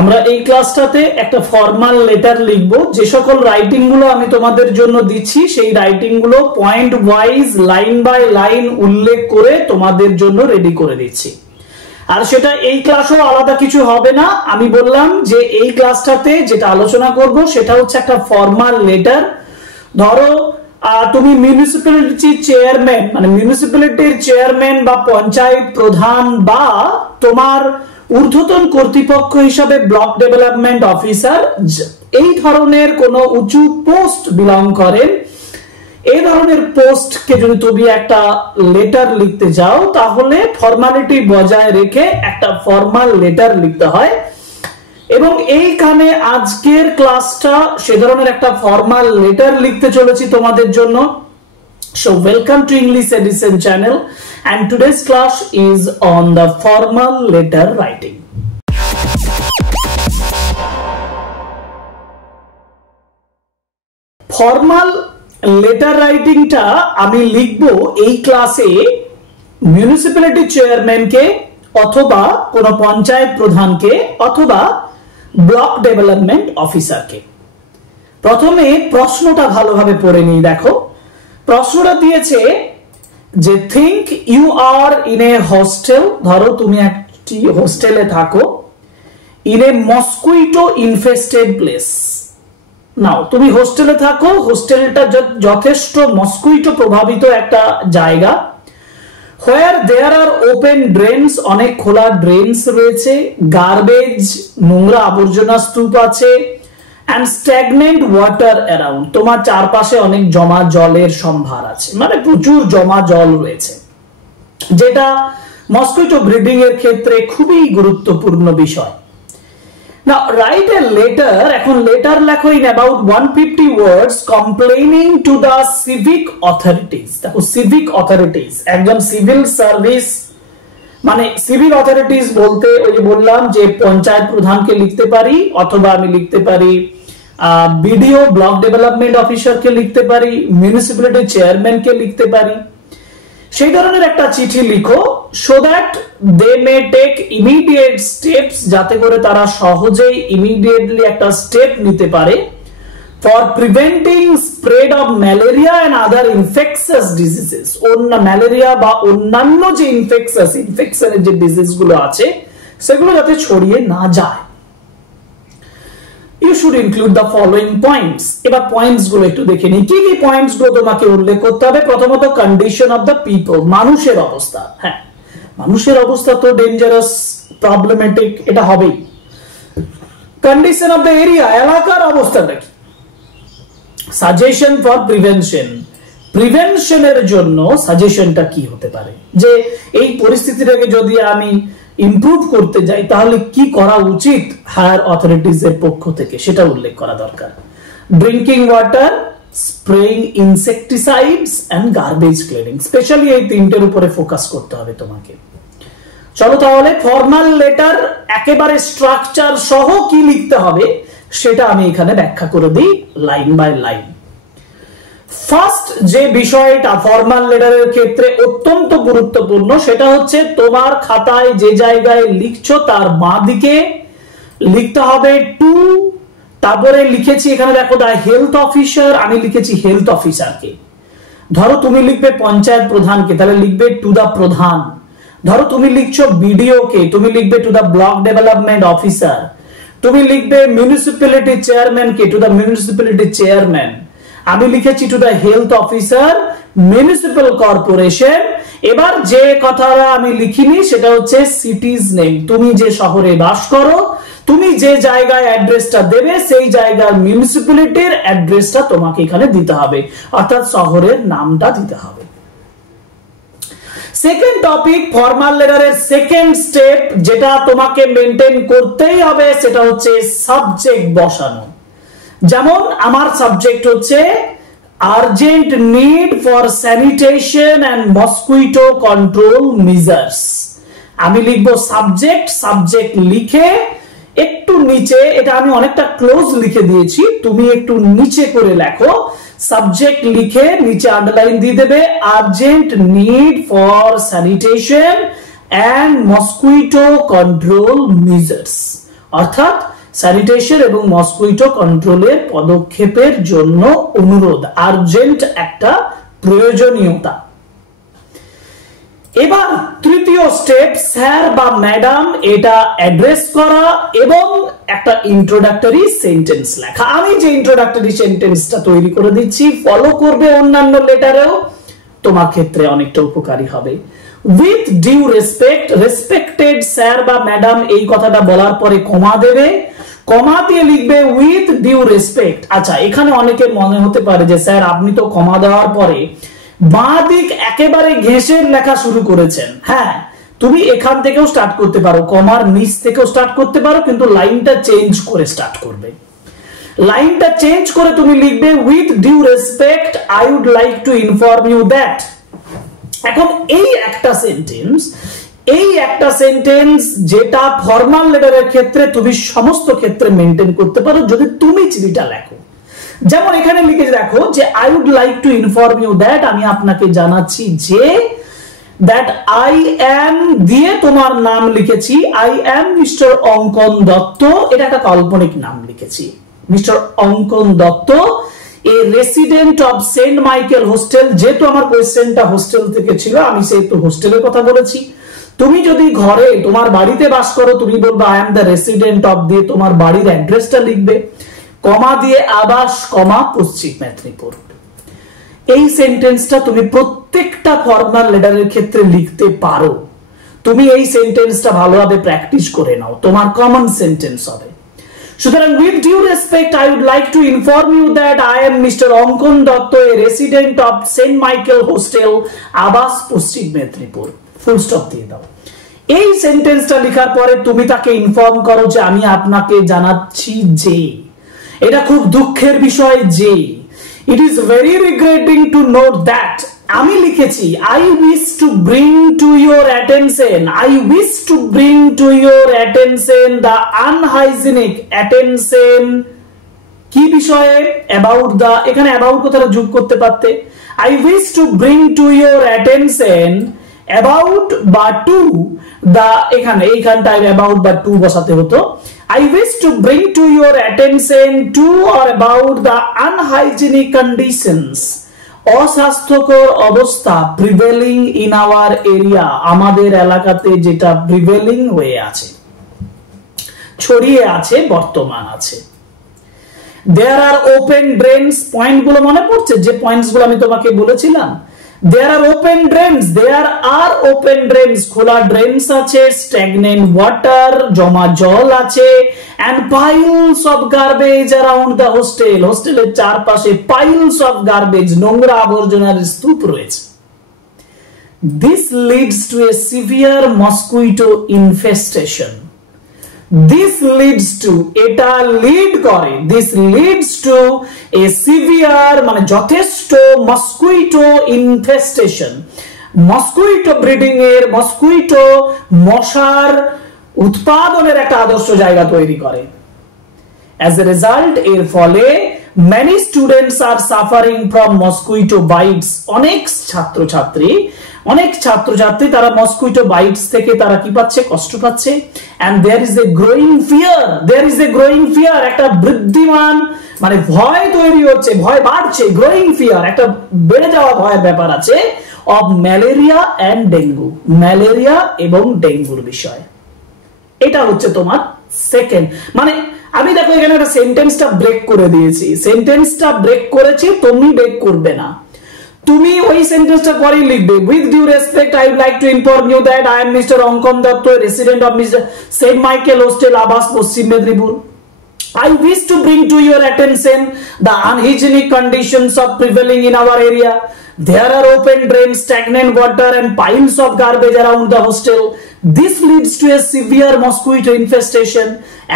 আমরা এই ক্লাসটাতে একটা ফর্মাল লেটার লিখব। যে সকল রাইটিং গুলো আমি তোমাদের জন্য দিচ্ছি সেই রাইটিং গুলো point wise line by line উল্লেখ করে তোমাদের জন্য রেডি করে দিচ্ছি। আর সেটা এই ক্লাসও আলাদা কিছু হবে না। আমি বললাম যে এই ক্লাসটাতে যেটা আলোচনা করব সেটা হচ্ছে একটা ফর্মাল লেটার। ধরো তুমি মিউনিসিপ্যালিটির চেয়ারম্যান মানে মিউনিসিপ্যালিটির চেয়ারম্যান বা পঞ্চায়েত প্রধান বা তোমার ঊর্ধ্বতন কর্তৃপক্ষ হিসাবে ব্লক ডেভেলপমেন্ট অফিসার এই ধরনের কোন উঁচু পোস্ট বিলং করেন, এই ধরনের পোস্টকে যদি তুমি একটা লেটার লিখতে যাও তাহলে ফর্মালিটি বজায় রেখে একটা ফর্মাল লেটার লিখতে হয়। এবং এইখানে আজকের ক্লাসটা সে ধরনের একটা ফর্মাল লেটার লিখতে চলেছি তোমাদের জন্য। So welcome to English Edition channel and today's class is on the formal letter writing. Formal letter রাইটিংটা আমি লিখবো এই ক্লাসে মিউনিসিপ্যালিটি চেয়ারম্যানকে অথবা কোন পঞ্চায়েত প্রধানকে অথবা ব্লক ডেভেলপমেন্ট অফিসারকে। প্রথমে প্রশ্নটা ভালোভাবে পড়ে নিই। দেখো প্রশ্নটা দিয়েছে যে think you are in a hostel, ধরো তুমি একটি হোস্টেলে থাকো, in a mosquito infested place. Now তুমি হোস্টেলে থাকো, হোস্টেলটা যথেষ্ট মস্কুইটো প্রভাবিত একটা জায়গা। হোয়ার দেয়ার আর ওপেন ড্রেনস, অনেক খোলা ড্রেনস রয়েছে, গার্বেজ নোংরা আবর্জনা স্তূপ আছে, and stagnant water around, তোমার চারপাশে অনেক জমা জলের সম্ভার আছে, মানে প্রচুর জমা জল রয়েছে, যেটা মস্কুইটো ব্রিডিং এর ক্ষেত্রে খুবই গুরুত্বপূর্ণ বিষয়। Now write a letter, এখন লেটার লেখো in about 150 words complaining to the civic authorities। দেখো civic authorities একজন সিভিল সার্ভিস মানে সিভিল অথরিটিস বলতে ওই যে বললাম যে পঞ্চায়েত প্রধানকে লিখতে পারি অথবা আমি লিখতে পারি বিডিও ব্লক ডেভেলপমেন্ট অফিসারকে লিখতে পারি, মিউনিসিপ্যালিটি চেয়ারম্যানকে লিখতে পারি। সেই ধরনের একটা চিঠি লিখো so that they may take immediate steps, যাতে করে তারা সহজেই ইমিডিয়েটলি একটা স্টেপ নিতে পারে for preventing spread of malaria and other infectious diseases। Malaria বা অন্যান্য যে ইনফেকশনের যে ডিজিজ গুলো আছে সেগুলো যাতে ছড়িয়ে না যায়। You should include the following points। এবার পয়েন্টস গুলো একটু দেখে নিই, কি কি পয়েন্টস গুলো তোমাকে উল্লেখ করতে হবে। প্রথমত কন্ডিশন অফ দ্য পিপল, মানুষের অবস্থা। হ্যাঁ, মানুষের অবস্থা তো ডেঞ্জারাস প্রবলেমেটিক, এটা হবেই। কন্ডিশন অফ দ্য এরিয়া, এলাকার অবস্থাটা কি। সাজেশন ফর প্রিভেনশন, প্রিভেনশনের জন্য সাজেশনটা কি হতে পারে, যে এই পরিস্থিতিটাকে যদি আমি ইমপ্রুভ করতে যাই তাহলে কি করা উচিত হায়ার অথরিটিজ এর পক্ষ থেকে, সেটা উল্লেখ করা দরকার। Drinking water, spraying insecticides and garbage cleaning, specially এই তিনটের উপরে ফোকাস করতে হবে তোমাকে। চলো তাহলে ফর্মাল লেটার একেবারে স্ট্রাকচার সহ কি লিখতে হবে সেটা আমি এখানে ব্যাখ্যা করে দিই লাইন বাই লাইন। ফার্স্ট যে বিষয়টা ফর্মাল লেটারের ক্ষেত্রে অত্যন্ত গুরুত্বপূর্ণ সেটা হচ্ছে তোমার খাতায় যে জায়গায় লিখছো তার বাঁ দিকে লিখতে হবে টু, তারপরে লিখেছি এখানে দেখো দা হেলথ অফিসার, আমি লিখেছি হেলথ অফিসারকে। ধরো তুমি লিখবে পঞ্চায়েত প্রধানকে, তাহলে লিখবে টু দা প্রধান। ধরো তুমি লিখছো বিডিও কে, তুমি লিখবে to the block development officer. তুমি লিখবে মিউনিসিপ্যালিটি চেয়ারম্যান কে, টু দা মিউনিসিপ্যালিটি চেয়ারম্যান। আমি লিখেছি to the health officer municipal corporation. এবার যে কথাটা আমি লিখিনি সেটা হচ্ছে সিটিজ নেম, তুমি যে শহরে বাস করো, তুমি যে জায়গায় অ্যাড্রেসটা দেবে সেই জায়গার মিউনিসিপ্যালিটির অ্যাড্রেসটা তোমাকে এখানে দিতে হবে, অর্থাৎ শহরের নামটা দিতে হবে। সেকেন্ড টপিক, ফর্মাল লেটারের সেকেন্ড স্টেপ যেটা তোমাকে মেনটেন করতেই হবে সেটা হচ্ছে সাবজেক্ট বসানো। যেমন আমার সাবজেক্ট হচ্ছে urgent need for sanitation and mosquito control measures. আমি লিখবো সাবজেক্ট, সাবজেক্ট লিখে একটু নিচে, এটা আমি অনেকটা ক্লোজ লিখে দিয়েছি, তুমি একটু নিচে করে লেখো। সাবজেক্ট লিখে নিচে আন্ডারলাইন দিয়ে দেবে urgent need for sanitation and mosquito control measures, অর্থাৎ স্যানিটেশন এবং মসকুইটো কন্ট্রোলের পদক্ষেপের জন্য অনুরোধ, আর্জেন্ট একটা প্রয়োজনীয়তা। এবার তৃতীয় স্টেপ, স্যার বা ম্যাডাম এটা অ্যাড্রেস করা এবং একটা ইন্ট্রোডাক্টরি সেন্টেন্স লেখা। আমি যে ইন্ট্রোডাক্টরি সেন্টেন্সটা তৈরি করে দিচ্ছি ফলো করবে অন্যান্য লেটারেও, তোমার ক্ষেত্রে অনেকটা উপকারী হবে। With due respect, respected sir বা ম্যাডাম এই কথাটা বলার পরে কমা দেবে, কমা দিয়ে লিখবে উইথ ডিউ রেসপেক্ট। আচ্ছা, এখানে অনেকের মনে হতে পারে যে স্যার আপনি তো কমা দেওয়ার পরে বাঁ দিক একেবারে ঘেঁষে লেখা শুরু করেছেন। হ্যাঁ, তুমি এখান থেকেও স্টার্ট করতে পারো, কমার নিচ থেকেও স্টার্ট করতে পারো, কিন্তু লাইনটা চেঞ্জ করে স্টার্ট করবে। লাইনটা চেঞ্জ করে তুমি লিখবে with due respect I would like to inform you that. এখন এই একটা সেন্টেন্স যেটা ফর্মাল লেটারের ক্ষেত্রে তুমি সমস্ত ক্ষেত্রে মেনটেন করতে পারো যদি তুমি চিঠিটা লেখো। যেমন এখানে লিখে দেখো যে I would like to inform you that, আমি আপনাকে জানাচ্ছি যে, দ্যাট আই অ্যাম দিয়ে তোমার নাম লিখেছি, I am mister Ankan Dutta, এটা একটা কাল্পনিক নাম লিখেছি, mister Ankan Dutta, a resident of Saint Michael hostel. যেহেতু আমার কোয়েশ্চেনটা হোস্টেল থেকে ছিল, আমি সেহেতু হোস্টেলের কথা বলেছি। তুমি যদি ঘরে তোমার বাড়িতে বাস করো, তুমি বলবে I am the resident of দিয়ে তোমার বাড়ির অ্যাড্রেসটা লিখবে, কমা দিয়ে আবাস, কমা পশ্চিম মেদিনীপুর। এই সেন্টেন্সটা তুমি প্রত্যেকটা ফর্মাল লেটারের ক্ষেত্রে লিখতে পারো। তুমি এই সেন্টেন্সটা ভালোভাবে প্র্যাকটিস করে নাও, তোমার কমন সেন্টেন্স হবে। সুতরাং with due respect I would like to inform you that I am mister Ankan Dutta, a resident of Saint Michael hostel, Abash Paschim Medinipur, full stop দিয়ে দাও। এই সেন্টেন্সটা লেখার পরে তুমি তাকে ইনফর্ম করো যে আমি আপনাকে জানাচ্ছি যে, এটা খুব দুঃখের বিষয় যে, it is very regretting to note that, আমি লিখেছি I wish to bring to your attention, I wish to bring to your attention the unhygienic attention, কি বিষয়ে, অ্যাবাউট দ্য, এখানে অ্যাবাউট কথাটা যোগ করতে পারতে, I wish to bring to your attention about বা টু দ্য, এখানে এইখানটায় অ্যাবাউট বা টু বসাতে হতো, I wish to bring to your attention to or about the unhygienic conditions, অস্বাস্থ্যকর অবস্থা প্রিভেলিং ইন আওয়ার এরিয়া, আমাদের এলাকাতে যেটা প্রিভেলিং হয়ে আছে, ছড়িয়ে আছে, বর্তমান আছে। There are open drains, পয়েন্টগুলো মনে পড়ছে যে পয়েন্টসগুলো আমি তোমাকে বলেছিলাম? There are open drains, there are open drains, খোলা ড্রেনস আছে, stagnant water, জমা জল আছে, and piles of garbage around the hostel, হোস্টেলের চারপাশে piles of garbage, নোংরা আবর্জনার স্তূপ রয়েছে। This leads to a severe mosquito infestation. This leads to, এটা লিড করে, this leads to a severe মানে যথেষ্ট মসকুইটো ইনফেস্টেশন, মসকুইটো ব্রিডিং এর, মসকুইটো মশার উৎপাদনের একটা আদর্শ জায়গা তৈরি করে। As a result, এর ফলে many students are suffering from mosquito bites, অনেক ছাত্রছাত্রী তারা মসকুইটো বাইটস থেকে তারা কি পাচ্ছে, কষ্ট পাচ্ছে। and there is a growing fear, একটা বৃদ্ধিমান মানে ভয় তৈরি হচ্ছে, ভয় বাড়ছে, গ্রোয়িং ফিয়ার, একটা বেড়ে যাওয়া ভয়ের ব্যাপার আছে, of malaria and dengue, malaria এবং ডেঙ্গুর বিষয়। এটা হচ্ছে তোমার সেকেন্ড, মানে আমি দেখো এখানে একটা সেন্টেন্সটা ব্রেক করে দিয়েছি, সেন্টেন্সটা ব্রেক করেছি, তুমি ব্রেক করবে না, তুমি ওই সেন্টেন্সটা পরেই লিখবে with due respect I would like to inform you that I am mister Ankan Dutta, resident of mister saint Michael hostel, Abash Paschim Medinipur. I wish to bring to your attention the unhygienic conditions of prevailing in our area. There are open drains, stagnant water, and piles of garbage around the hostel. This leads to a severe mosquito infestation.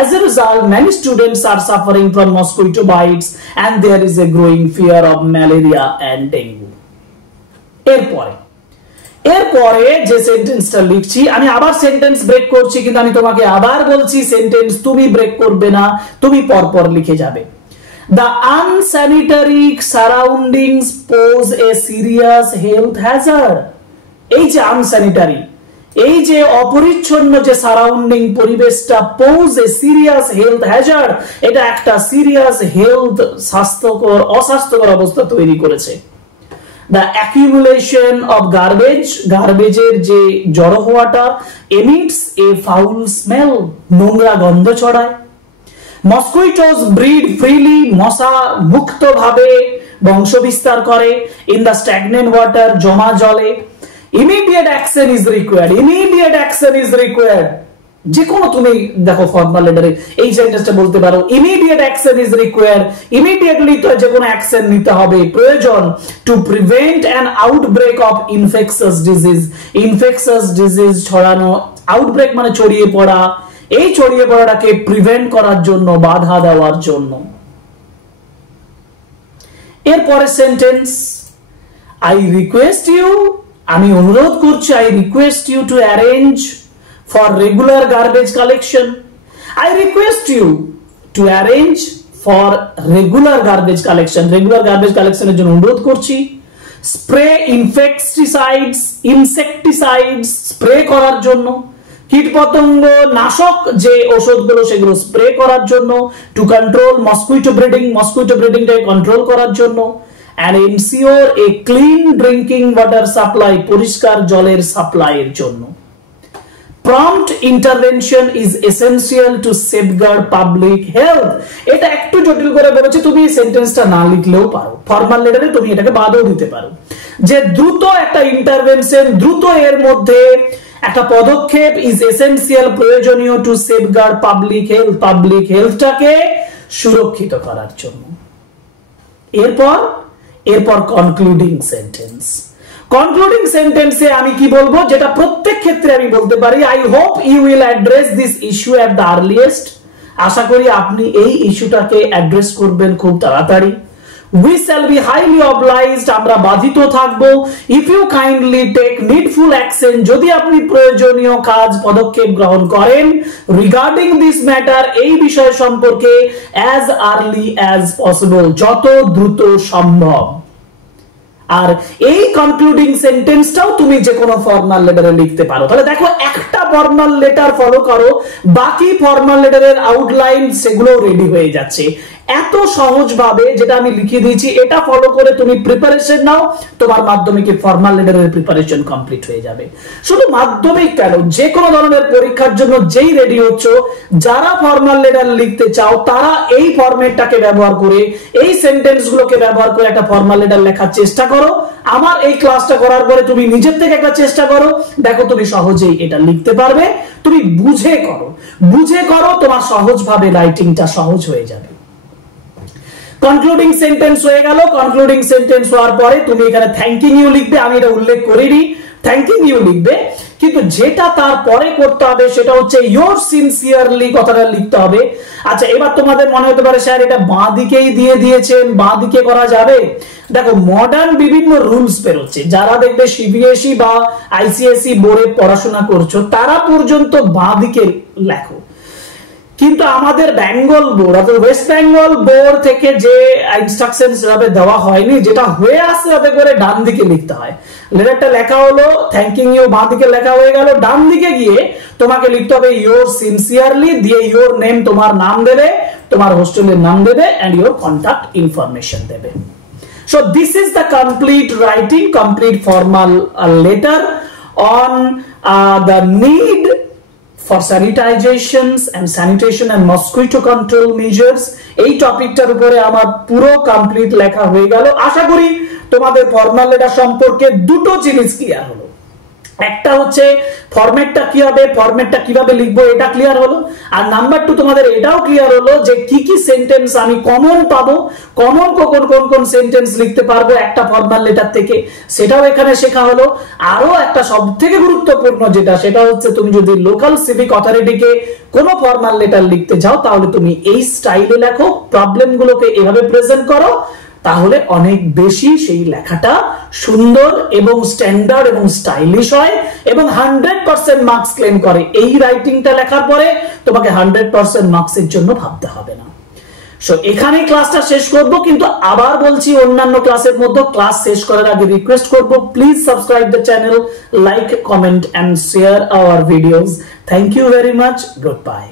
As a result, many students are suffering from mosquito bites, and there is a growing fear of malaria and dengue. এরপরে যে সেন্টেন্সটা লিখছি, আমি আবার sentence break করছি, কিন্তু আমি তোমাকে আবার বলছি সেন্টেন্স তুমি ব্রেক করবে না, তুমি পরপর লিখে যাবে। The unsanitary surroundings pose a serious health hazard. এই যে আনস্যানিটারি, এই যে অপরিচ্ছন্ন যে সারাউন্ডিং পরিবেশটা পোজ এ সিরিয়াস হেলথ হ্যাজার্ড, এটা একটা সিরিয়াস হেলথ স্বাস্থ্যকর অস্বাস্থ্যকর অবস্থা তৈরি করেছে। The accumulation of গার্বেজের যে জড়ো হওয়াটা emits a foul smell, নোংরা গন্ধ ছড়ায়। মসকুইটোস ব্রিড ফ্রিলি, মশা মুক্তভাবে বংশ বিস্তার করে in the stagnant water, জমা জলে। Immediate action is required, যে কোনো তুমি দেখো ফর্মাল লেটারে এই সেন্টেন্সটা বলতে পারো, immediate action is required, immediately তো যে কোনো অ্যাকশন নিতে হবে, প্রয়োজন, to prevent an outbreak of infectious disease ছড়ানো, আউটব্রেক মানে ছড়িয়ে পড়া, এই ছড়িয়ে পড়াটাকে প্রিভেন্ট করার জন্য, বাধা দেওয়ার জন্য। এরপরে সেন্টেন্স, আই রিকোয়েস্ট ইউ, আমি অনুরোধ করছি, I request you to arrange for regular garbage collection. I request you to arrange for regular garbage collection. Regular garbage collection এর জন্য অনুরোধ করছি। Spray insecticides স্প্রে করার জন্য, কীটপতঙ্গ নাশক যে ওষুধগুলো সেগুলো স্প্রে করার জন্য, to control mosquito breedingটাকে কন্ট্রোল করার জন্য, and ensure a clean drinking water supply, পরিষ্কার জলের সাপ্লাইয়ের জন্য। Prompt intervention is essential to safeguard public health. এটা একটু জটিল করে বলেছে, তুমি এই সেন্টেন্সটা না লিখলেও পারো, ফর্মাল লেটারে তুমি এটাকে বাদও দিতে পারো, যে দ্রুত একটা ইন্টারভেনশন, দ্রুত এর মধ্যে একটা পদক্ষেপ ইজ এসেনশিয়াল, প্রয়োজনীয়, টু সেফগার্ড পাবলিক হেলথটাকে সুরক্ষিত করার জন্য। এরপর কনক্লুডিং সেন্টেন্স। কনক্লুডিং সেন্টেন্সে আমি কি বলবো, যেটা প্রত্যেক ক্ষেত্রে আমি বলতে পারি, I hope you will address this issue at the earliest, আশা করি আপনি এই ইস্যুটাকে অ্যাড্রেস করবেন খুব তাড়াতাড়ি। We shall be highly obliged, আমরা বাধিত থাকবো, if you kindly take needful action, যদি আপনি প্রয়োজনীয় পদক্ষেপ গ্রহণ করেন, রিগার্ডিং দিস ম্যাটার, এই বিষয় সম্পর্কে, অ্যাজ আর্লি অ্যাজ পসিবল, যত দ্রুত সম্ভব। আর এই কনক্লুডিং সেন্টেন্সটাও তুমি যে কোনো ফর্মাল লেটারে লিখতে পারো। তাহলে দেখো, একটা ফর্মাল লেটার ফলো করো, বাকি ফর্মাল লেটারের আউটলাইন সেগুলো রেডি হয়ে যাচ্ছে। এত সহজভাবে যেটা আমি লিখে দিয়েছি, এটা ফলো করে তুমি প্রিপারেশন নাও, তোমার মাধ্যমিকে ফর্মাল লেটারের প্রিপারেশন কমপ্লিট হয়ে যাবে। শুধু মাধ্যমিক কেন, যে কোনো ধরনের পরীক্ষার জন্য যেই রেডি হচ্ছ, যারা ফর্মাল লেটার লিখতে চাও, তারা এই ফরম্যাটটাকে ব্যবহার করে, এই সেন্টেন্সগুলোকে ব্যবহার করে একটা ফর্মাল লেটার লেখার চেষ্টা করো। আমার এই ক্লাসটা করার পরে তুমি নিজের থেকে একটা চেষ্টা করো, দেখো তুমি সহজেই এটা লিখতে পারবে। তুমি বুঝে করো, তোমার সহজভাবে রাইটিংটা সহজ হয়ে যাবে। কনক্লুডিং সেন্টেন্স হয়ে গেল। কনক্লুডিং সেন্টেন্স হওয়ার পরে তুমি এখানে থ্যাঙ্কিং ইউ লিখবে, আমি এটা উল্লেখ করিনি, থ্যাঙ্কিং ইউ লিখবে, কিন্তু যেটা তারপরে করতে হবে সেটা হচ্ছে ইয়োর সিনসিয়ারলি কথাটা লিখতে হবে। আচ্ছা, এবার তোমাদের মনে হতে পারে স্যার এটা বাঁ দিকেই দিয়ে দিয়েছেন, বাঁ দিকে করা যাবে? দেখো, মডার্ন বিভিন্ন রুলস বেরোচ্ছে, যারা দেখবে সিবিএসই বা আইসিএসই বোর্ডে পড়াশোনা করছো, তারা পর্যন্ত বাঁ দিকে লেখো। কিন্তু আমাদের বেঙ্গল বোর্ড অর্থাৎ ওয়েস্ট বেঙ্গল বোর্ড থেকে যে ইনস্ট্রাকশন সেভাবে দেওয়া হয়নি, যেটা হয়ে আসছে তাতে করে ডান দিকে লিখতে হয়। লেটারটা লেখা হলো থ্যাঙ্কিং ইউ, বাঁ দিকে লেখা হয়ে গেল, ডান দিকে গিয়ে তোমাকে লিখতে হবে ইয়োর সিনসিয়ারলি, দিয়ে ইয়োর নেম, তোমার নাম দেবে, তোমার হোস্টেলের নাম দেবে, এন্ড ইয়োর কন্টাক্ট ইনফরমেশন দেবে। So this is the complete writing, complete formal letter on the need for sanitizations and sanitation and mosquito control measures। এই টপিকটার উপরে আমার পুরো কমপ্লিট লেখা হয়ে গেল। আশা করি তোমাদের ফর্মাল লেটার সম্পর্কে দুটো জিনিস ক্লিয়ার হলো। একটা হচ্ছে ফরম্যাটটা কি হবে, ফরম্যাটটা কিভাবে লিখবো, এটা ক্লিয়ার হলো। আর নাম্বার 2, তোমাদের এটাও ক্লিয়ার হলো যে কি কি সেন্টেন্স আমি কমন পাবো, কমন কোন সেন্টেন্স লিখতে পারবো একটা ফর্মাল লেটার থেকে, সেটাও এখানে শেখা হলো। আরো একটা সবথেকে গুরুত্বপূর্ণ যেটা, সেটা হচ্ছে তুমি যদি লোকাল সিভিক অথরিটিকে কোনো ফর্মাল লেটার লিখতে যাও, তাহলে তুমি এই স্টাইলে লেখো, প্রবলেমগুলোকে এভাবে প্রেজেন্ট করো, তাহলে অনেক বেশি সেই লেখাটা সুন্দর এবং স্ট্যান্ডার্ড এবং স্টাইলিশ হয় এবং 100% মার্কস ক্লেম করে। এই রাইটিংটা লেখার পরে তোমাকে 100% মার্কসের জন্য ভাবতে হবে না। সো এখানে ক্লাসটা শেষ করব, কিন্তু আবার বলছি অন্যান্য ক্লাসের মধ্যে ক্লাস শেষ করার আগে রিকোয়েস্ট করব, please subscribe the channel, like, comment and share our videos. Thank you very much, good bye.